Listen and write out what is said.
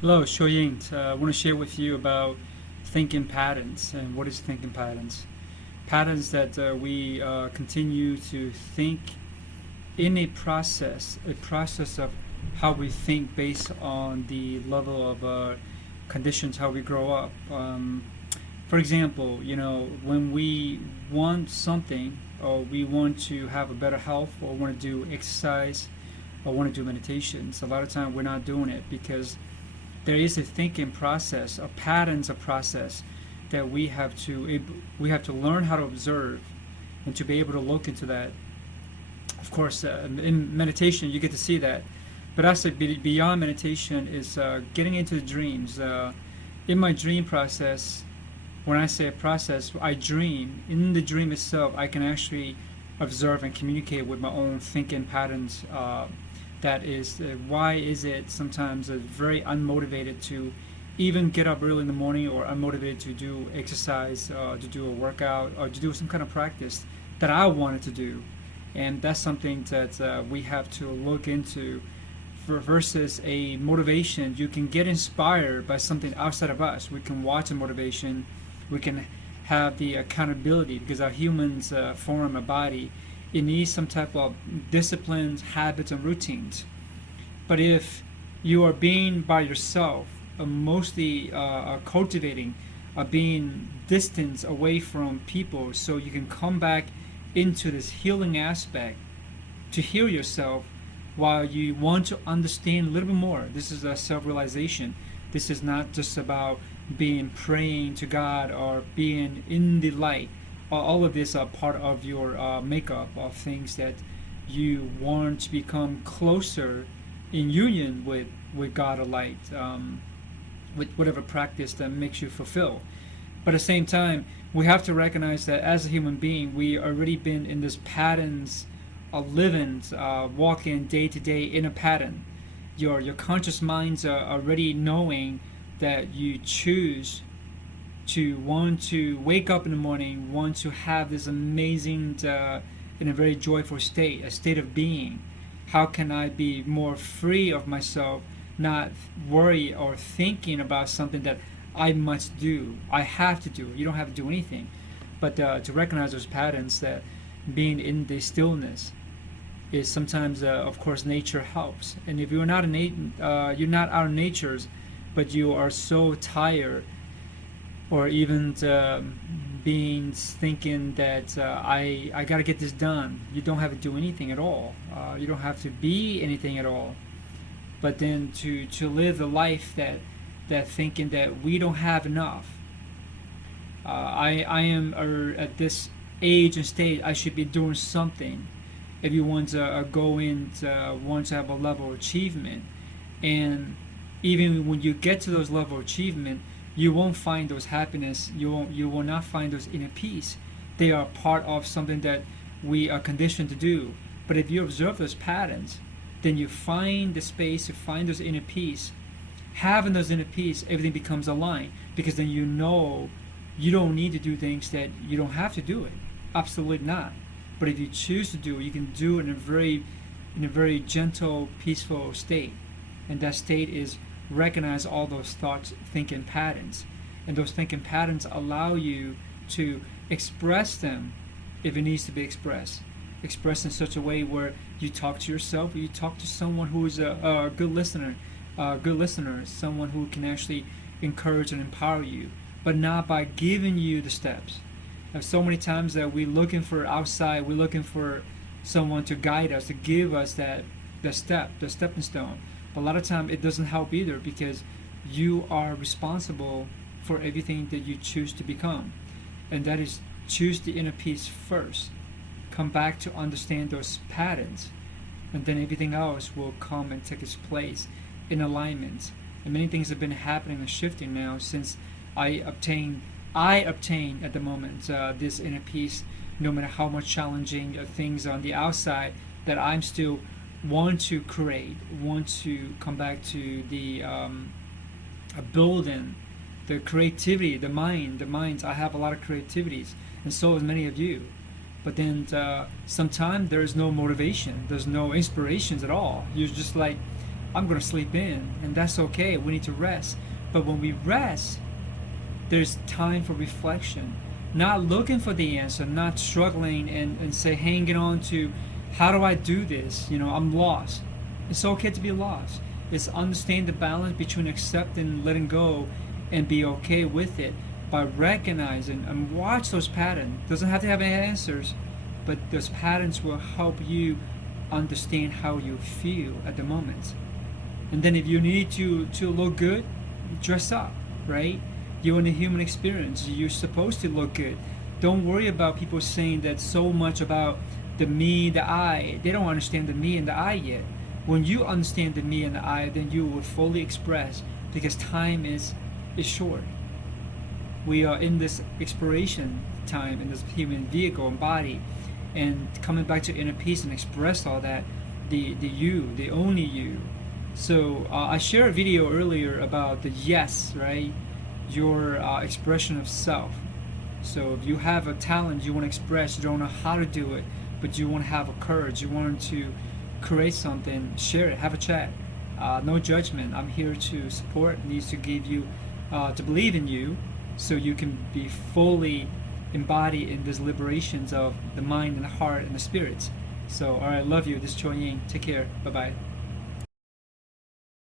Hello, Shoying. I want to share with you about thinking patterns and what is thinking patterns. Patterns that we continue to think in a process of how we think based on the level of conditions, how we grow up. For example, when we want something or we want to have a better health or want to do exercise or want to do meditations, a lot of time we're not doing it because there is a thinking process, a patterns of process that we have to learn how to observe and to be able to look into that. Of course, in meditation you get to see that, but I say beyond meditation is getting into the dreams. In my dream process, when I say a process, I dream. In the dream itself, I can actually observe and communicate with my own thinking patterns. That is, why is it sometimes very unmotivated to even get up early in the morning, or unmotivated to do exercise, to do a workout, or to do some kind of practice that I wanted to do. And that's something that we have to look into versus a motivation. You can get inspired by something outside of us. We can watch a motivation. We can have the accountability because our humans form a body. It needs some type of disciplines, habits, and routines. But if you are being by yourself, mostly cultivating, being distance away from people, so you can come back into this healing aspect to heal yourself while you want to understand a little bit more. This is a self realization. This is not just about being praying to God or being in the light. All of this are part of your makeup of things that you want to become closer in union with God or light, with whatever practice that makes you fulfill. But at the same time, we have to recognize that as a human being, we already been in this patterns of living, walking day to day in a pattern. Your conscious minds are already knowing that you choose to want to wake up in the morning, want to have this amazing, in a very joyful state, a state of being. How can I be more free of myself, not worry or thinking about something that I must do, I have to do. You don't have to do anything, but to recognize those patterns, that being in the stillness is sometimes, of course, nature helps. And if you're not you're not out of nature's, but you are so tired, or even being thinking that I got to get this done. You don't have to do anything at all. You don't have to be anything at all. But then to live the life that thinking that we don't have enough. I am at this age and state. I should be doing something. If you want to go in, want to have a level of achievement, and even when you get to those level of achievement, you won't find those happiness. You will not find those inner peace. They are part of something that we are conditioned to do. But if you observe those patterns, then you find the space to find those inner peace. Having those inner peace, everything becomes aligned, because then you know you don't need to do things that you don't have to do it. Absolutely not. But if you choose to do it, you can do it in a very gentle, peaceful state. And that state is recognize all those thoughts, thinking patterns. And those thinking patterns allow you to express them if it needs to be expressed. Expressed in such a way where you talk to yourself, or you talk to someone who is a good listener, someone who can actually encourage and empower you, but not by giving you the steps. So many times that we're looking for outside, we're looking for someone to guide us, to give us the stepping stone. But a lot of time it doesn't help either, because you are responsible for everything that you choose to become, and that is choose the inner peace first. Come back to understand those patterns, and then everything else will come and take its place in alignment. And many things have been happening and shifting now since I obtained I obtain at the moment this inner peace, no matter how much challenging things on the outside that I'm still want to create, want to come back to the building, the creativity, the minds. I have a lot of creativities, and so as many of you. But then sometimes there is no motivation, there's no inspirations at all. You're just like I'm going to sleep in, and that's okay. We need to rest. But when we rest, there's time for reflection, not looking for the answer, not struggling and say hanging on to how do I do this? I'm lost. It's okay to be lost. It's understand the balance between accepting and letting go and be okay with it by recognizing and watch those patterns. Doesn't have to have any answers, but those patterns will help you understand how you feel at the moment. And then if you need to look good, dress up, right? You're in a human experience. You're supposed to look good. Don't worry about people saying that so much about the me, the I. They don't understand the me and the I yet. When you understand the me and the I, then you will fully express, because time is short. We are in this exploration time in this human vehicle and body, and coming back to inner peace and express all that, the you, the only you. So I shared a video earlier about the yes, right? Your expression of self. So if you have a talent you want to express, you don't know how to do it, but you want to have a courage, you want to create something, share it, have a chat. No judgment. I'm here to support, needs to give you, to believe in you, so you can be fully embodied in these liberations of the mind and the heart and the spirits. So, alright, love you. This is Choi Ying. Take care. Bye bye.